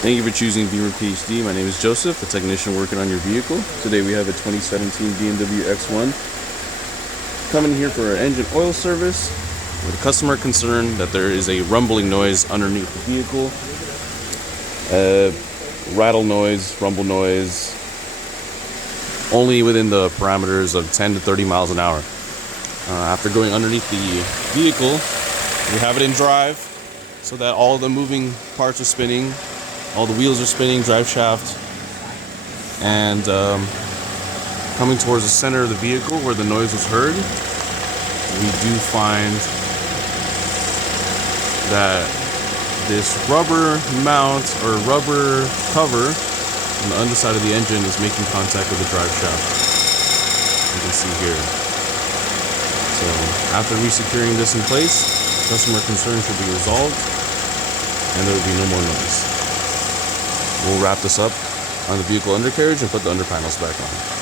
Thank you for choosing Beamer PhD. My name is Joseph, the technician working on your vehicle. Today we have a 2017 BMW X1 coming here for our engine oil service with a customer concerned that there is a rumbling noise underneath the vehicle. Rattle noise, rumble noise, only within the parameters of 10 to 30 miles an hour. After going underneath the vehicle, we have it in drive so that all the moving parts are spinning. All the wheels are spinning, drive shaft, and coming towards the center of the vehicle where the noise was heard, we do find that this rubber mount or rubber cover on the underside of the engine is making contact with the drive shaft. You can see here. So after resecuring this in place, customer concern should be resolved and there will be no more noise. We'll wrap this up on the vehicle undercarriage and put the under panels back on.